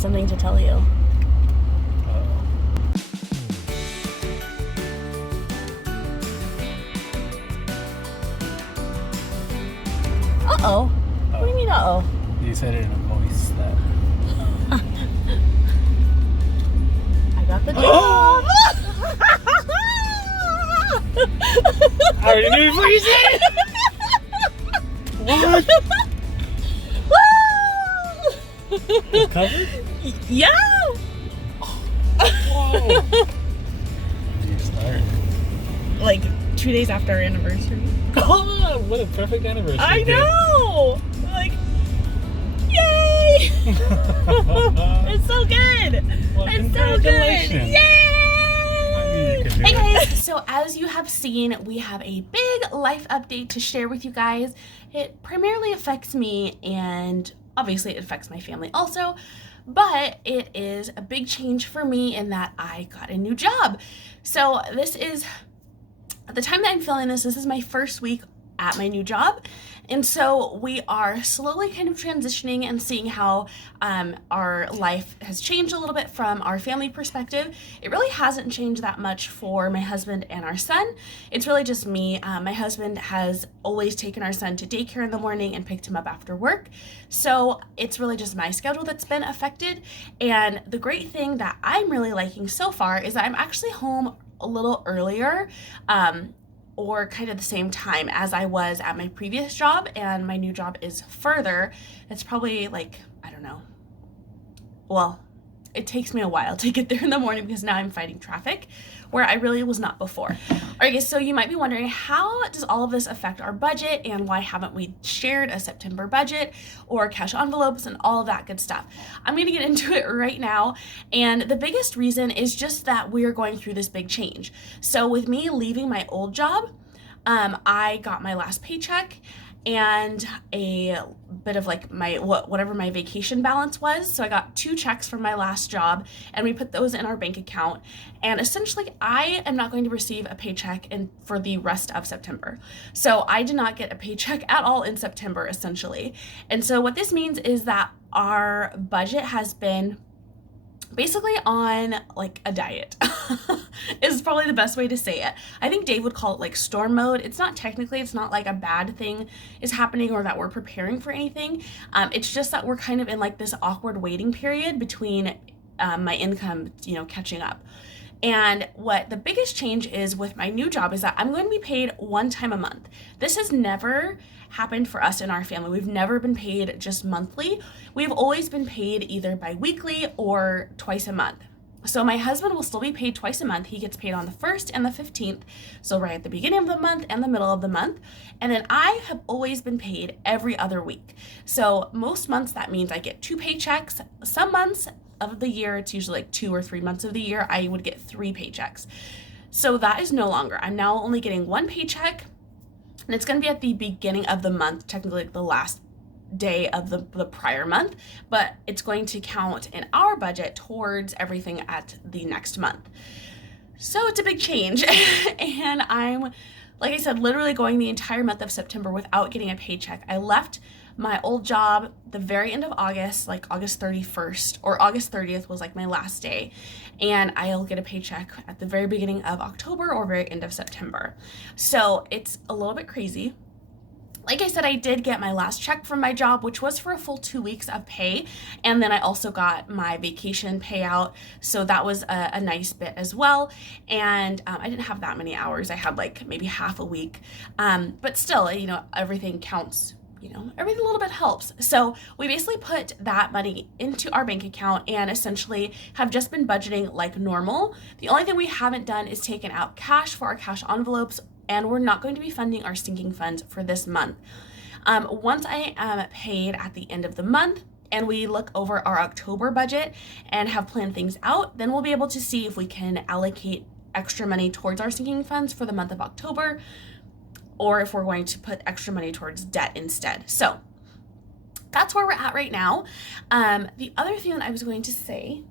something to tell you. Uh-oh. What do you mean, uh-oh? You said it in a voice that... I got the job! I already knew before you said it! What? It's covered? Yeah! Whoa! When did you start? Like 2 days after our anniversary. Oh, what a perfect anniversary. I know! Like, yay! It's so good! Well, It's so good! congratulations. Yay! You can do Hey it. guys, so as you have seen, we have a big life update to share with you guys. It primarily affects me, and obviously it affects my family also, but it is a big change for me in that I got a new job. So this is, at the time that I'm filming this is my first week at my new job. And so we are slowly kind of transitioning and seeing how our life has changed a little bit from our family perspective. It really hasn't changed that much for my husband and our son. It's really just me. My husband has always taken our son to daycare in the morning and picked him up after work. So it's really just my schedule that's been affected. And the great thing that I'm really liking so far is that I'm actually home a little earlier, or kind of the same time as I was at my previous job, and my new job is further. It's probably like, I don't know. Well, it takes me a while to get there in the morning because now I'm fighting traffic where I really was not before. All right, guys, so you might be wondering, how does all of this affect our budget, and why haven't we shared a September budget or cash envelopes and all of that good stuff? I'm gonna get into it right now, and the biggest reason is just that we're going through this big change. So with me leaving my old job, I got my last paycheck and a bit of like my whatever my vacation balance was. So I got 2 checks from my last job, and we put those in our bank account. And essentially, I am not going to receive a paycheck for the rest of September. So I did not get a paycheck at all in September, essentially. And so what this means is that our budget has been basically on like a diet is probably the best way to say it. I think Dave would call it like storm mode. It's not like a bad thing is happening or that we're preparing for anything. It's just that we're kind of in like this awkward waiting period between my income, catching up. And what the biggest change is with my new job is that I'm going to be paid one time a month. This has never happened for us in our family. We've never been paid just monthly. We've always been paid either bi-weekly or twice a month. So my husband will still be paid twice a month. He gets paid on the 1st and the 15th. So right at the beginning of the month and the middle of the month. And then I have always been paid every other week. So most months that means I get 2 paychecks. Some months of the year, it's usually like 2 or 3 months of the year, I would get 3 paychecks. So that is no longer. I'm now only getting 1 paycheck, and it's going to be at the beginning of the month, technically like the last day of the prior month, but it's going to count in our budget towards everything at the next month. So it's a big change. And I'm, like I said, literally going the entire month of September without getting a paycheck. I left my old job the very end of August, like August 31st, or August 30th was like my last day. And I'll get a paycheck at the very beginning of October or very end of September. So it's a little bit crazy. Like I said, I did get my last check from my job, which was for a full 2 weeks of pay. And then I also got my vacation payout. So that was a nice bit as well. And I didn't have that many hours. I had like maybe half a week. But still, everything counts. Everything a little bit helps. So we basically put that money into our bank account and essentially have just been budgeting like normal. The only thing we haven't done is taken out cash for our cash envelopes, and we're not going to be funding our sinking funds for this month. Once I am paid at the end of the month and we look over our October budget and have planned things out, then we'll be able to see if we can allocate extra money towards our sinking funds for the month of October, or if we're going to put extra money towards debt instead. So that's where we're at right now. The other thing that I was going to say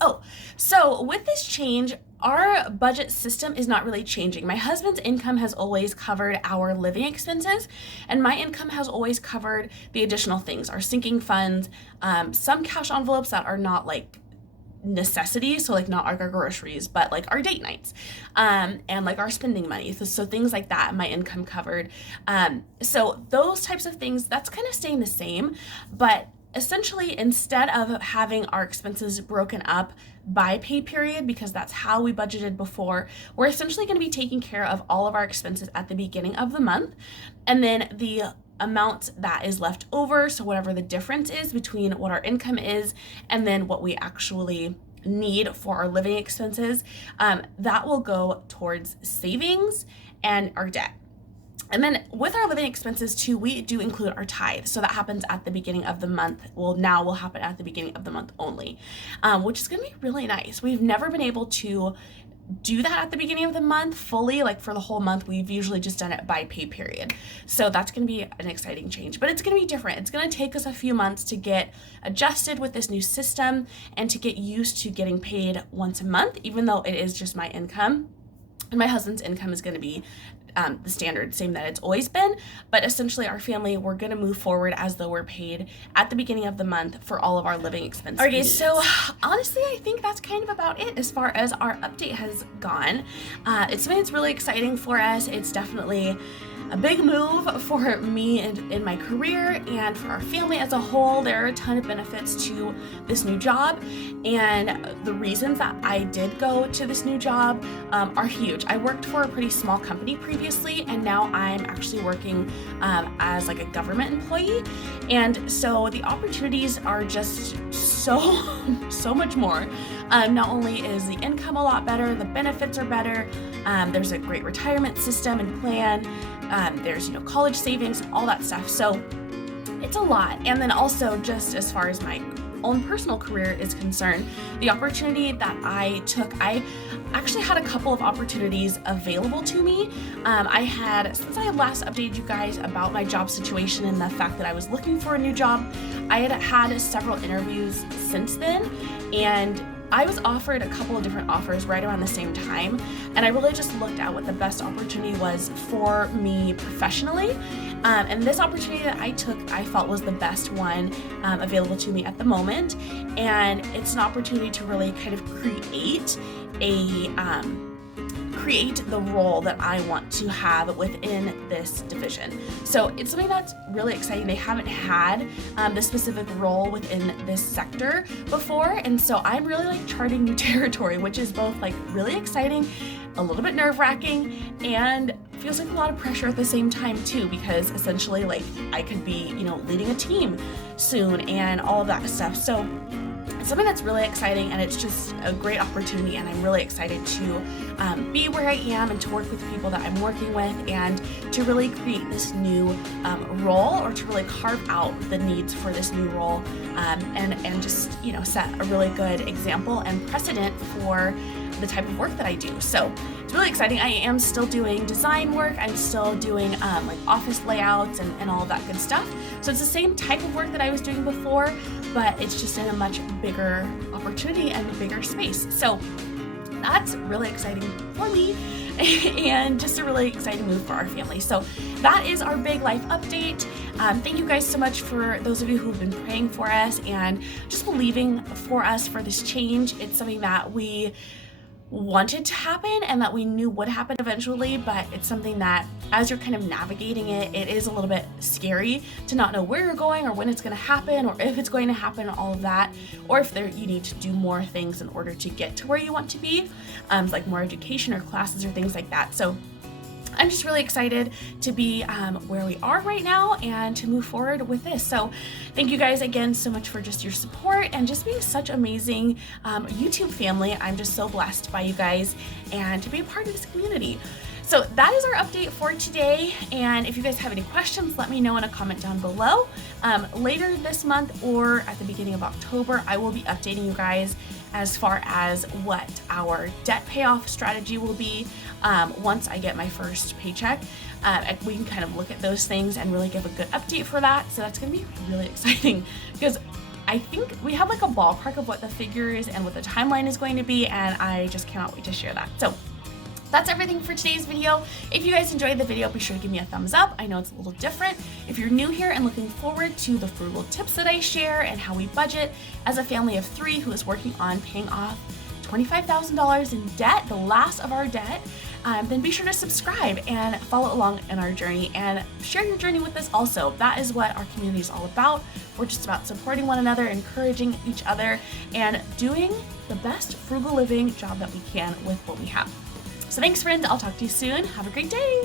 Oh, so with this change, our budget system is not really changing. My husband's income has always covered our living expenses, and my income has always covered the additional things, our sinking funds, some cash envelopes that are not like necessities, so like not like our groceries, but like our date nights, and like our spending money. So things like that, my income covered. So those types of things, that's kind of staying the same, but essentially instead of having our expenses broken up by pay period, because that's how we budgeted before, we're essentially going to be taking care of all of our expenses at the beginning of the month, and then the amount that is left over, so whatever the difference is between what our income is and then what we actually need for our living expenses, that will go towards savings and our debt. And then with our living expenses too, we do include our tithe. So that happens at the beginning of the month. Well, now will happen at the beginning of the month only, which is going to be really nice. We've never been able to do that at the beginning of the month fully, like for the whole month. We've usually just done it by pay period. So that's going to be an exciting change, but it's going to be different. It's going to take us a few months to get adjusted with this new system and to get used to getting paid once a month, even though it is just my income. And my husband's income is going to be the standard, same that it's always been. But essentially our family, we're going to move forward as though we're paid at the beginning of the month for all of our living expenses. Okay, so honestly, I think that's kind of about it as far as our update has gone. It's something that's really exciting for us. It's definitely a big move for me in my career and for our family as a whole. There are a ton of benefits to this new job, and the reasons that I did go to this new job are huge. I worked for a pretty small company previously, and now I'm actually working as like a government employee, and so the opportunities are just so much more. Not only is the income a lot better, the benefits are better, there's a great retirement system and plan, there's college savings, all that stuff. So it's a lot. And then also just as far as my own personal career is concerned, the opportunity that I took, I actually had a couple of opportunities available to me. Since I last updated you guys about my job situation and the fact that I was looking for a new job, I had several interviews since then, and I was offered a couple of different offers right around the same time, and I really just looked at what the best opportunity was for me professionally, and this opportunity that I took, I felt was the best one available to me at the moment, and it's an opportunity to really kind of create the role that I want to have within this division. So it's something that's really exciting. They haven't had this specific role within this sector before, and so I'm really like charting new territory, which is both like really exciting, a little bit nerve-wracking, and feels like a lot of pressure at the same time too, because essentially like I could be leading a team soon and all of that stuff. So it's something that's really exciting, and it's just a great opportunity, and I'm really excited to be where I am and to work with people that I'm working with, and to really create this new role, or to really carve out the needs for this new role, and just set a really good example and precedent for the type of work that I do. So it's really exciting. I am still doing design work. I'm still doing like office layouts and all of that good stuff. So it's the same type of work that I was doing before, but it's just in a much bigger opportunity and a bigger space. So that's really exciting for me, and just a really exciting move for our family. So that is our big life update. Thank you guys so much for those of you who've been praying for us and just believing for us for this change. It's something that we wanted to happen and that we knew would happen eventually, but it's something that as you're kind of navigating it, it is a little bit scary to not know where you're going or when it's going to happen or if it's going to happen, all of that, or if you need to do more things in order to get to where you want to be, like more education or classes or things like that. So I'm just really excited to be where we are right now and to move forward with this. So thank you guys again so much for just your support and just being such amazing YouTube family. I'm just so blessed by you guys and to be a part of this community. So that is our update for today, and if you guys have any questions, let me know in a comment down below. Later this month or at the beginning of October, I will be updating you guys as far as what our debt payoff strategy will be once I get my first paycheck. We can kind of look at those things and really give a good update for that. So that's going to be really exciting because I think we have like a ballpark of what the figure is and what the timeline is going to be, and I just cannot wait to share that. So that's everything for today's video. If you guys enjoyed the video, be sure to give me a thumbs up. I know it's a little different. If you're new here and looking forward to the frugal tips that I share and how we budget as a family of 3 who is working on paying off $25,000 in debt, the last of our debt, then be sure to subscribe and follow along in our journey and share your journey with us also. That is what our community is all about. We're just about supporting one another, encouraging each other, and doing the best frugal living job that we can with what we have. So thanks, friends. I'll talk to you soon. Have a great day.